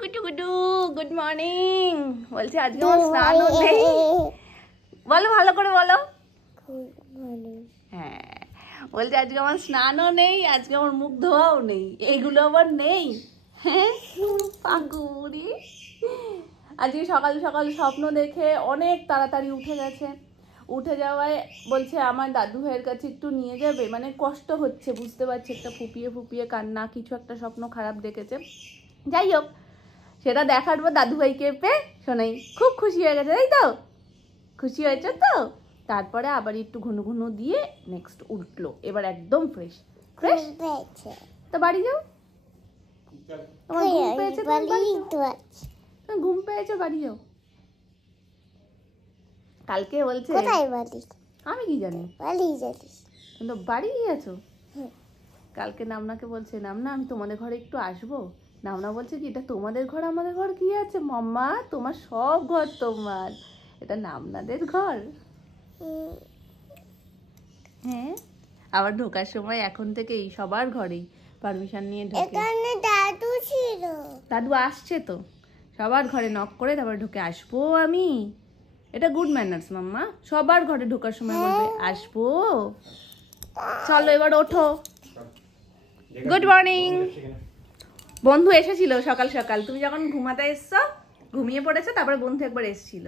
কুটু কুটু good morning বলছি আজকে আমার স্নানও নেই। বলো ভালো করে বলো। হ্যাঁ বলছি আজকে আমার স্নানও নেই, আজকে আমার মুখ ধোয়াও নেই, এইগুলো আবার নেই। হ্যাঁ পাগুরি আজকে সকাল সকাল স্বপ্ন দেখে অনেক তাড়াতাড়ি উঠে গেছে। উঠে যাওয়ায় বলছে আমার দাদু ভাইয়ের কাছে একটু নিয়ে যাবে, মানে কষ্ট হচ্ছে বুঝতে পারছি, একটা ফুপিয়ে ফুপিয়ে কান্না, কিছু একটা স্বপ্ন খারাপ দেখেছে। যাই হোক সেটা দেখার পর দাদু ভাইকে পেয়ে শোনাই খুব খুশি হয়ে গেছে, তাই তো? খুশি হয়েছে তো? তারপরে আবার একটু ঘন ঘন দিয়ে নেক্সট উঠলো, এবার একদম ফ্রেশ ফ্রেশ। তো বাড়ি যাও, তোমার ঘুম পেয়েছে, তোমার ঘুম পেয়েছে, বাড়ি যাও। কালকে বলছে আমি কি জানি, কিন্তু বাড়ি গিয়েছো। কালকে নামনাকে বলছে নামনা আমি তোমাদের ঘরে একটু আসবো। নামনা বলছে কি এটা তোমাদের ঘর আমাদের ঘর কি আছে মাম্মা, তোমার সব ঘর তোমার, এটা নামনাদের ঘর। হ্যাঁ আবার ঢোকার সময় এখন থেকেই সবার ঘরেই পারমিশন নিয়ে ঢোকে। এখানে দাদু ছিল, দাদু আসছে তো, সবার ঘরে নক করে তারপর ঢুকে আসবো আমি। এটা গুড ম্যানার্স মাম্মা, সবার ঘরে ঢোকার সময় বলবে আসবো। চলো এবার ওঠো। Good morning. বন্ধু এসেছিল সকাল সকাল, তুমি যখন ঘুমাতে এসছো ঘুমিয়ে পড়েছো, তারপরে বন্ধু একবার এসেছিল,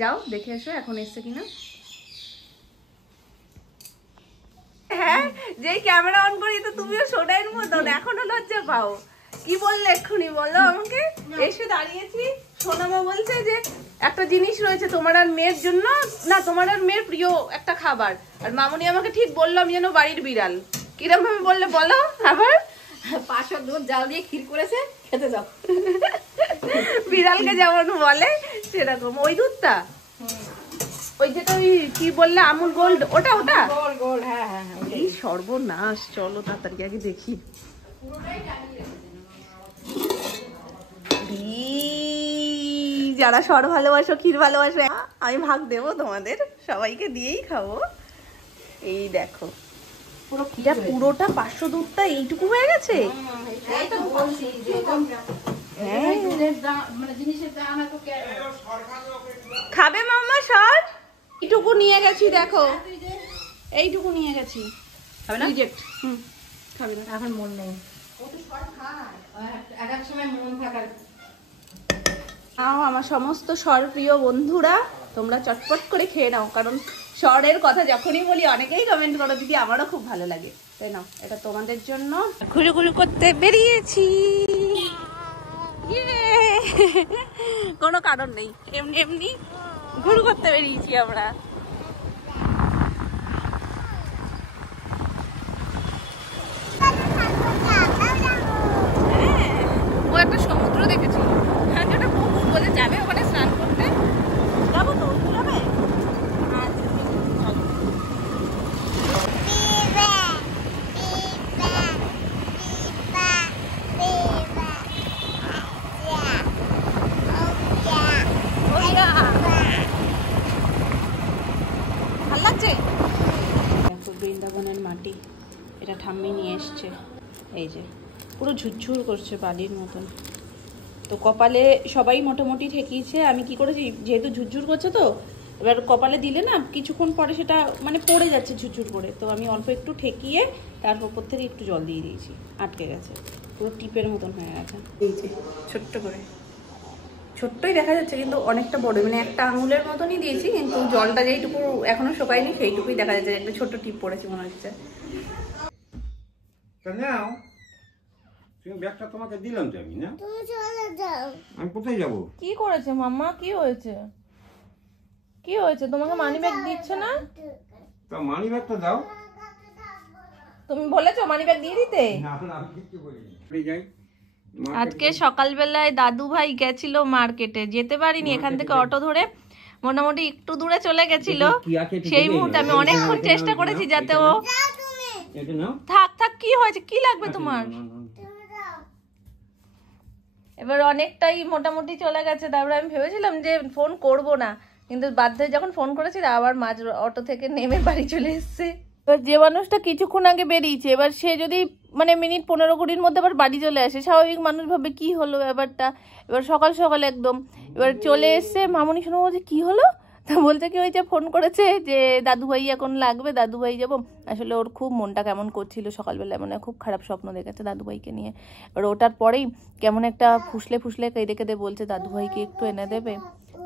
যাও দেখে এসো এখন এসছে কিনা। হ্যাঁ যেই ক্যামেরা অন করি তো তুমিও সোনাইয়ের মতন এখনো লজ্জা পাও। কি বললে এক্ষুনি বলো আমাকে? এসে দাঁড়িয়েছি, সোনামা বলছে যে একটা জিনিস রয়েছে তোমার আর মেয়ের জন্য, না তোমার আর মেয়ের প্রিয় একটা খাবার, আর মামুনি আমাকে ঠিক বললো আমি যেন বাড়ির বিড়াল। কিরম ভাবে বললে বলো আবার? 500 দুধ জাল দিয়ে ক্ষীর করেছে খেতে যাও। বিড়ালকে যেমন বলে সেরকম। ওই দুধটা ওই যেটা ওই কি বললে আমুল গোল্ড, ওটা ওটা গোল্ড। হ্যাঁ হ্যাঁ এই সর্বনাশ, চলো তাড়াতাড়ি আগে দেখি। যারা সর ভালোবাসো ক্ষীর ভালোবাসো আমি ভাগ দেবো তোমাদের, সবাইকে দিয়েই খাবো। এই দেখো পুরোটা 500 দুধটা এইটুকু হয়ে গেছে। খাবে মাম্মা সর? এইটুকু নিয়ে গেছি দেখো, এইটুকু নিয়ে গেছি। খাবে না? রিজেক্ট। খাবে না এখন, মন নেই। আমার সমস্ত স্বর প্রিয় বন্ধুরা তোমরা চটপট করে খেয়ে নাও, কারণ স্বরের কথা যখনই বলি অনেকেই কমেন্ট করো দিদি আমারও খুব ভালো লাগে, তাই নাও এটা তোমাদের জন্য। ঘুরু ঘুরু করতে বেরিয়েছি, কোনো কারণ নেই, এমনি এমনি ঘুরু করতে বেরিয়েছি আমরা। ও একটা সমুদ্র দেখেছি, একটা পুকুর বলে যাবে ওখানে স্নান করতে। যাবো তো, যাবে? ভাল লাগছে? দেখো বৃন্দাবনের মাটি, এটা ঠাম্মি নিয়ে এসছে, এই যে পুরো ঝুরঝুর করছে বালির মতন। তো কপালে সবাই মোটামুটি ঠেকিয়েছে, আমি কি করেছি যেহেতু ঝুরঝুর করছে তো এবার কপালে দিলে না কিছুক্ষণ পরে সেটা মানে পড়ে যাচ্ছে ঝুরঝুর করে, তো আমি অল্প একটু ঠেকিয়ে তার উপর থেকে একটু জল দিয়ে দিয়েছি, আটকে গেছে, পুরো টিপের মতন হয়ে গেছে। এই যে ছোট্ট করে, ছোট্টই দেখা যাচ্ছে কিন্তু অনেকটা বড়, মানে একটা আঙুলের মতনই দিয়েছি, কিন্তু জলটা যেইটুকু এখনো শুকায়নি সেইটুকুই দেখা যাচ্ছে, একটা ছোট্ট টিপ পড়েছে মনে হচ্ছে। ব্যাগটা তোমাকে দিলাম তো আমি, না? তুমি চলে যাও। আমি কোথায় যাব? কি করেছে মাম্মা? কি হয়েছে? কি হয়েছে? তোমাকে মানি ব্যাগ দিচ্ছে না? তা মানি ব্যাগটা দাও। তুমি বলেছো মানি ব্যাগ দিয়ে দিতে? না না আমি কিছু বলিনি। যাই আজকে সকালবেলায় দাদু ভাই গেছিল মার্কেটে, যেতে পারিনি, এখান থেকে অটো ধরে মোটামুটি একটু দূরে চলে গেছিল। সেই মুহূর্তে আমি অনেকক্ষণ চেষ্টা করেছি যাতে ও থাক থাক। কি হয়েছে, কি লাগবে তোমার? এবার অনেকটাই মোটামুটি চলে গেছে, তারপরে আমি ভেবেছিলাম যে ফোন করব না, কিন্তু বাধ্য হয়ে যখন ফোন করেছি আবার মাঝ অটো থেকে নেমে বাড়ি চলে এসেছে। এবার যে মানুষটা কিছুক্ষণ আগে বেরিয়েছে এবার সে যদি মানে মিনিট 15-20-র মধ্যে আবার বাড়ি চলে আসে। স্বাভাবিক মানুষ ভাবে কি হলো ব্যাপারটা। এবার সকাল সকাল একদম এবার চলে এসছে, মামনি শোনো বলছে কি হলো, তা বলছে কি ওই যে ফোন করেছে যে দাদুভাই এখন লাগবে, দাদুভাই যাবো। আসলে ওর খুব মনটা কেমন করছিল সকালবেলা, মানে খুব খারাপ স্বপ্ন দেখেছে দাদুভাইকে নিয়ে। এবার ওটার পরেই কেমন একটা ফুসলে ফুসলে কেঁদে কেঁদে বলছে দাদুভাইকে একটু এনে দেবে।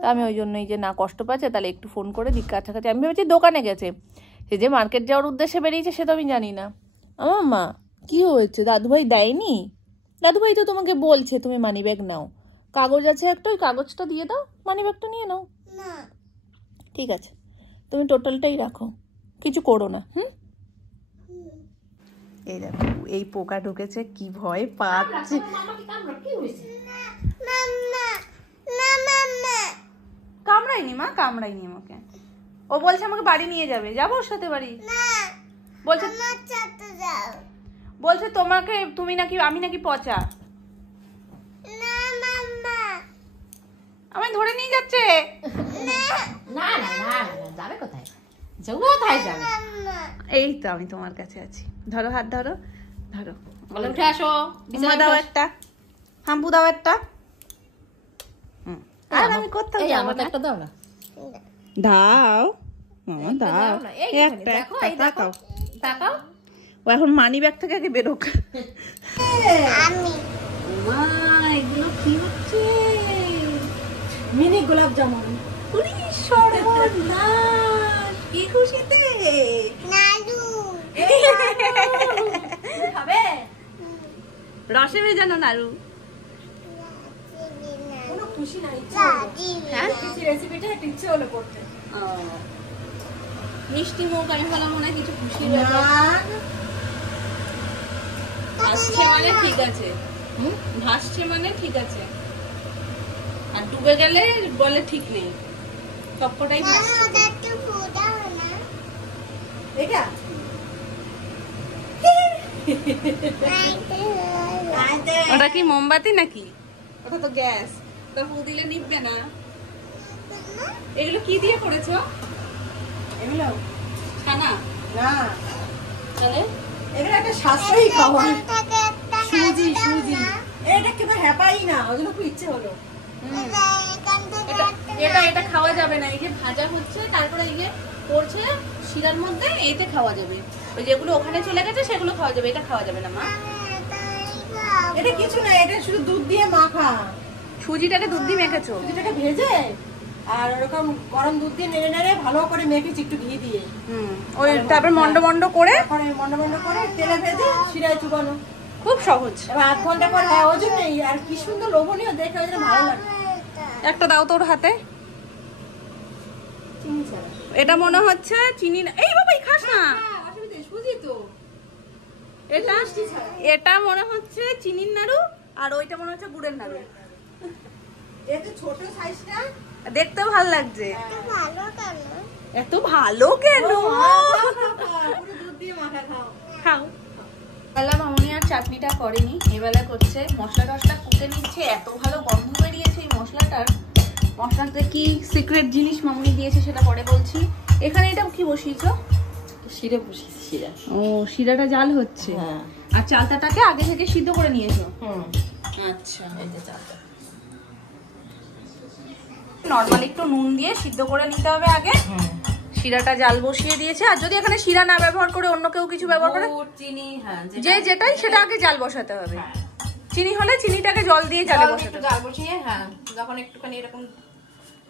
তা আমি ওই জন্যই যে না কষ্ট পাচ্ছে তাহলে একটু ফোন করে দিক কাছাকাছি। আমি ভেবেছি দোকানে গেছে, সে যে মার্কেট যাওয়ার উদ্দেশ্যে বেরিয়েছে সে তো আমি জানি না। আমার মা কি হয়েছে, দাদুভাই দেয়নি? দাদুভাই তো তোমাকে বলছে তুমি মানি ব্যাগ নাও, কাগজ আছে একটা, ওই কাগজটা দিয়ে দাও, মানি ব্যাগটা নিয়ে নাও। না ঠিক আছে, তুমি টোটালটাই রাখো, কিছু করো না। এই দেখো এই পোকা ঢুকেছে, কি ভয় পাচ্ছে। কামড়াইনি মা, কামড়াইনি আমাকে। ও বলছে আমাকে বাড়ি নিয়ে যাবে, যাবো ওর সাথে বাড়ি। বলছে বলছে তোমাকে তুমি নাকি আমি নাকি পচা। আমায় ধরে নিয়ে যাচ্ছে। না না না যাবে কোথায়, কোথায় যাবে? এই তো আমি তোমার কাছে আছি, ধরো হাত ধরো, ধরো। বলে উঠে আসো, উম্মা দাও একটা, হাম্পু দাও একটা। আর আমি কোথাও এই যাবো আমাকে না। একটা দাও না, দাও মামা দাও, না, এই একটা দেখো, একটা এই দেখো। তাকাও। তাকাও। ও এখন মানি ব্যাগ থেকে আগে বেরোক। আমি মা এগুলো কি হচ্ছে? মিনি গোলাপ জামুন। কি খুশিতে নাড়ু খাবে? রসে ভেজানো নাড়ু। কোনো খুশি নাই, হ্যাঁ রেসিপিটা একটা ইচ্ছে হলো করতে। মিষ্টি মুখ, আমি ভাবলাম মনে হয় কিছু খুশির ব্যাপার। ভাসছে মানে ঠিক আছে, ভাসছে মানে ঠিক আছে, আর ডুবে গেলে বলে ঠিক নেই, সবকটাই ভাসছে। একটু ফুটাও না এটা ওটা কি মোমবাতি নাকি? ওটা তো গ্যাস, ওটা ফু দিলে নিভবে না। এগুলো কি দিয়ে করেছো? এগুলো ছানা না, তাহলে এগুলো একটা সাশ্রয়ী খাবার। থেকে একটা সুজি সুজি, এটা কিন্তু হ্যাপাই না, ওই জন্য খুব ইচ্ছে হলো। এখান থেকে এটা এটা এটা খাওয়া যাবে না। এই যে ভাজা হচ্ছে তারপরে এই যে পড়ছে শিরার মধ্যে, এইতে খাওয়া যাবে। ওই যেগুলো ওখানে চলে গেছে সেগুলো খাওয়া যাবে, এটা খাওয়া যাবে না মা। এটা কিছু না, এটা শুধু দুধ দিয়ে মাখা। সুজিটাকে দুধ দিয়ে মেখেছো? সুজিটাকে ভেজে আর ওরকম গরম দুধ দিয়ে নেড়ে নেড়ে ভালো করে মেখেছি একটু ঘি দিয়ে। ওই তারপর মন্ড মন্ড করে তারপরে মন্ড মন্ড করে তেলে ভেজে শিরায় চুবানো। খুব সহজ। এবার 8 ঘন্টা পর, হ্যাঁ ওই জন্যই, আর কি সুন্দর লোভনীয় দেখে, ওই জন্য ভালো লাগে। একটা দাও তোর হাতে। চিনি ছাড়া। এটা মনে হচ্ছে চিনি না। এই বাবা, এই খাস না। অসুবিধা সুজি তো। এটা এটা মনে হচ্ছে চিনির নাড়ু, আর ওইটা মনে হচ্ছে গুড়ের নাড়ু। এত ছোট সাইজটা দেখতেও ভালো লাগছে। ভালো কেন এত ভালো কেন? পুরো দুধ দিয়ে মাখা খাও। খাও। বেলা মামনি আর চাটনিটা করেনি, এবেলা করছে। মশলা টসলা কুটে নিচ্ছে, এত ভালো গন্ধ বেরিয়েছে এই মশলাটার। মশলাতে কি সিক্রেট জিনিস মামনি দিয়েছে সেটা পরে বলছি। এখানে এটা কি বসিয়েছো? শিরা বসিয়েছি, শিরা। ও, শিরাটা জাল হচ্ছে। হ্যাঁ। আর চালতাটাকে আগে থেকে সিদ্ধ করে নিয়েছো? আচ্ছা। এই যে চালটা নরমাল একটু নুন দিয়ে সিদ্ধ করে নিতে হবে আগে। শিরাটা জাল বসিয়ে দিয়েছে। আর যদি এখানে শিরা না ব্যবহার করে অন্য কেউ কিছু ব্যবহার করে, গুড়, চিনি, হ্যাঁ যে যেটাই সেটা আগে জাল বসাতে হবে। চিনি হলে চিনিটাকে জল দিয়ে জালে বসাতে হবে। জাল বসিয়ে, হ্যাঁ যখন একটুখানি এরকম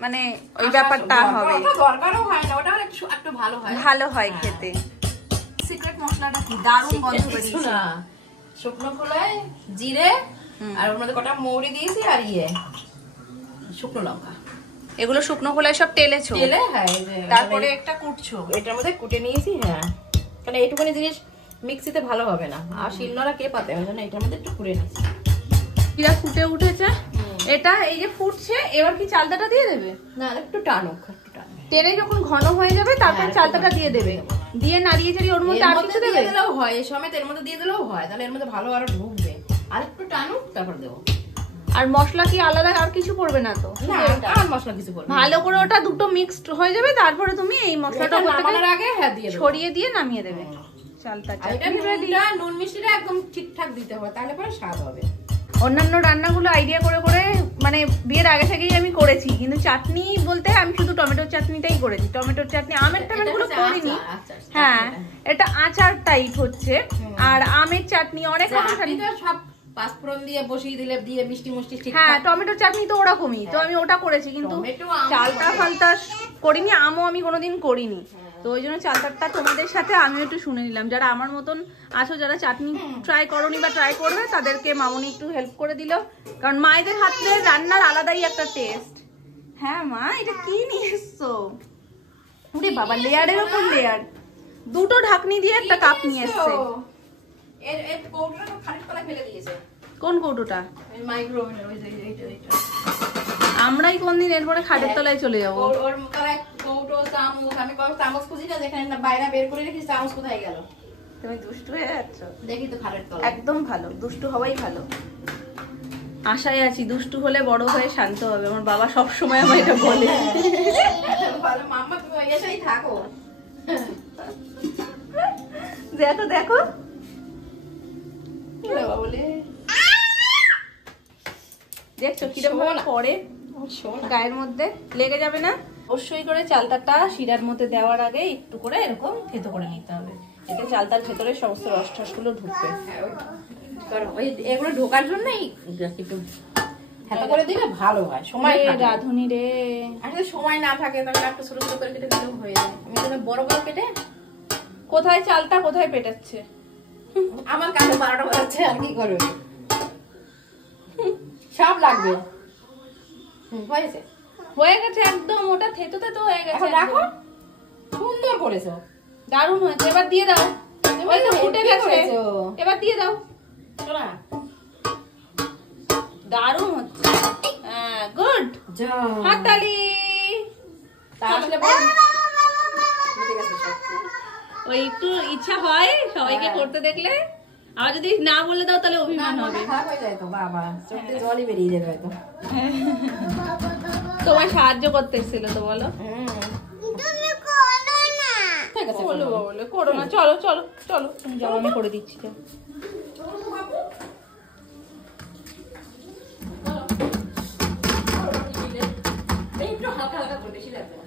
মানে ওই ব্যাপারটা হবে। ওটা দরকারও হয় না, ওটা একটু ভালো হয়, ভালো হয় খেতে। সিক্রেট মশলাটা কি দারুণ গন্ধ বেরিয়েছে। শুকনো খোলায় জিরে আর ওর মধ্যে কটা মৌরি দিয়েছি আর শুকনো লঙ্কা। এগুলো শুকনো খোলায় সব টেলেছো? তেলে, হ্যাঁ এই যে তারপরে একটা কুটছো? এটার মধ্যে কুটে নিয়েছি, হ্যাঁ কারণ এইটুকুনি জিনিস মিক্সিতে ভালো হবে না, আর শিলনোড়া কে পাতে, ওই জন্য এটার মধ্যে একটু কুড়ে নিয়েছি। শিরা ফুটে উঠেছে, এটা এই যে ফুটছে। এবার কি চালতাটা দিয়ে দেবে? না একটু টানুক, একটু টানুক। টেনে যখন ঘন হয়ে যাবে তারপর চালতাটা দিয়ে দেবে, দিয়ে নাড়িয়ে চাড়িয়ে ওর মধ্যে আর কিছু দেবে? দিয়ে দিলেও হয়, এই সময় এর মধ্যে দিয়ে দিলেও হয়, তাহলে এর মধ্যে ভালো আরো ঢুকবে। আর একটু টানুক তারপর দেবো। আর মশলা কি আলাদা আর কিছু করবে না তো? না আর মশলা কিছু করবে না। ভালো করে ওটা দুটো মিক্সড হয়ে যাবে, তারপরে তুমি এই মশলাটা নামানোর আগে হ্যাঁ দিয়ে দেবো। ছড়িয়ে দিয়ে নামিয়ে দেবে। চালতা আর এটা চাটনি রেডি। নুন মিষ্টিটা একদম ঠিকঠাক দিতে হবে, তাহলে পরে স্বাদ হবে। অন্যান্য রান্নাগুলো আইডিয়া করে করে মানে বিয়ের আগে থেকেই আমি করেছি, কিন্তু চাটনি বলতে আমি শুধু টমেটোর চাটনিটাই করেছি। টমেটোর চাটনি, আমের টামেরগুলো করিনি। হ্যাঁ, এটা আচার টাইপ হচ্ছে। আর আমের চাটনি অনেক রকম চাটনি চাটনি। তো সব পাঁচফোড়ন দিয়ে বসিয়ে দিলে, দিয়ে মিষ্টি মিষ্টি ঠিক। হ্যাঁ, টমেটোর চাটনি তো ওরকমই, তো আমি ওটা করেছি, কিন্তু টমেটো, আম চালতা ফালতা করিনি। আমও আমি কোনোদিন করিনি, তো ওই জন্য চালতাটা তোমাদের সাথে আমি একটু শুনে নিলাম। যারা আমার মতন আছো, যারা চাটনি ট্রাই করনি বা ট্রাই করবে, তাদেরকে মামনি একটু হেল্প করে দিল, কারণ মায়েদের হাতে রান্নার আলাদাই একটা টেস্ট। হ্যাঁ মা, এটা কি নিয়ে এসছো? ওরে বাবা, লেয়ারের ওপর লেয়ার, দুটো ঢাকনি দিয়ে একটা কাপ নিয়ে এসছে। এর কৌটোটা তো খানিক তলায় ফেলে দিয়েছে। কোন কৌটোটা? মাইক্রোওভেনের ওই যে এইটা। আমরাই কোনদিন এরপরে খাটের তলায় চলে যাবো। ওর তলায় কৌটো, চামচ, আমি কখন চামচ খুঁজি না, যেখানে না বাইরে বের করে রেখেছি, চামচ কোথায় গেল? তুমি দুষ্টু হয়ে যাচ্ছ। দেখি তো খাটের তলায়। একদম ভালো, দুষ্টু হওয়াই ভালো। আশায় আছি দুষ্টু হলে বড় হয়ে শান্ত হবে। আমার বাবা সব সময় আমায় এটা বলে। ভালো মাম্মা, তুমি এসেই থাকো। দেখো দেখো, কি বাবা বলে দেখছো কিরকম পরে গায়ের মধ্যে লেগে যাবে না? অবশ্যই করে চালতাটা শিরার মধ্যে দেওয়ার আগে একটু করে এরকম থেতো করে নিতে হবে, এতে চালতার ভেতরে সমস্ত রস টসগুলো ঢুকবে। ওই এগুলো ঢোকার জন্যই একটু হাতে করে দিলে ভালো হয়। সময় রাধুনি রে, আসলে সময় না থাকে, তাহলে একটু ছোট ছোট করে কেটে দিলেও হয়ে যায়। আমি এখানে বড় বড় কেটে, কোথায় চালতা কোথায় পেটাচ্ছে? আমার কাছে 12টা বাজাচ্ছে, আর কি করবে? সব লাগবে। হয়েছে, হয়ে গেছে একদম, ওটা থেতো থেতো হয়ে গেছে। এখন রাখো, সুন্দর করেছো, দারুণ হয়েছে। এবার দিয়ে দাও, ওই তো ফুটে গেছে, করেছো। এবার দিয়ে দাও। শোনা, দারুণ হচ্ছে, গুড, হাততালি। আসলে বল মিটে গেছে সব। ওই একটু ইচ্ছা হয় সবাইকে করতে দেখলে, আর যদি না বলে দাও তাহলে অভিমান হবে। খারাপ হয়ে যায় তো বাবা, চোখ দিয়ে জলই বেরিয়ে যাবে হয়তো। তোমায় সাহায্য করতে এসেছিল তো, বলো। তুমি করো না। ঠিক আছে, বলো বলো, করো না, চলো চলো চলো, তুমি যাও, আমি করে দিচ্ছি। যাও। একটু হালকা হালকা করে, বেশি লাগবে না।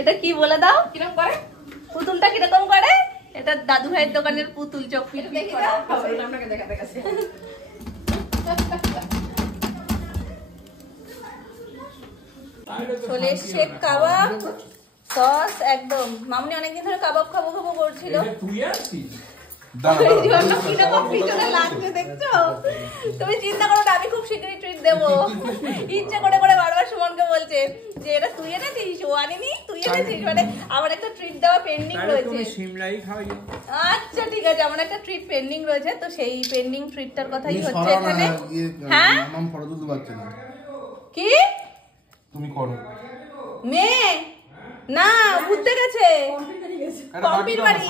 এটা কি বলে দাও, কিরকম করে পুতুলটা কিরকম করে? এটা দাদু ভাইয়ের দোকানের পুতুল, চোখ ফিট ফিট দেখি করা। দাও, খাবার আপনাকে দেখাতে গেছে। চলে এসছে কাবাব, সস একদম। মামনি অনেকদিন ধরে কাবাব খাবো খাবো করছিল। এই জন্য কিরকম পিছনে লাগছে দেখছো? তুমি চিন্তা করো না, আমি খুব শীঘ্রই ট্রিট দেবো। ইচ্ছে করে করে বারবার সুমনকে বলছে যে এটা তুই এনেছিস, ও আনিনি, তুই এনেছিস, মানে আমার একটা ট্রিট দেওয়া পেন্ডিং রয়েছে। আচ্ছা ঠিক আছে, আমার একটা ট্রিট পেন্ডিং রয়েছে, তো সেই পেন্ডিং ট্রিটটার কথাই হচ্ছে এখানে। হ্যাঁ কি তুমি করো মেয়ে না ঘুরতে গেছে, পম্পির বাড়ি।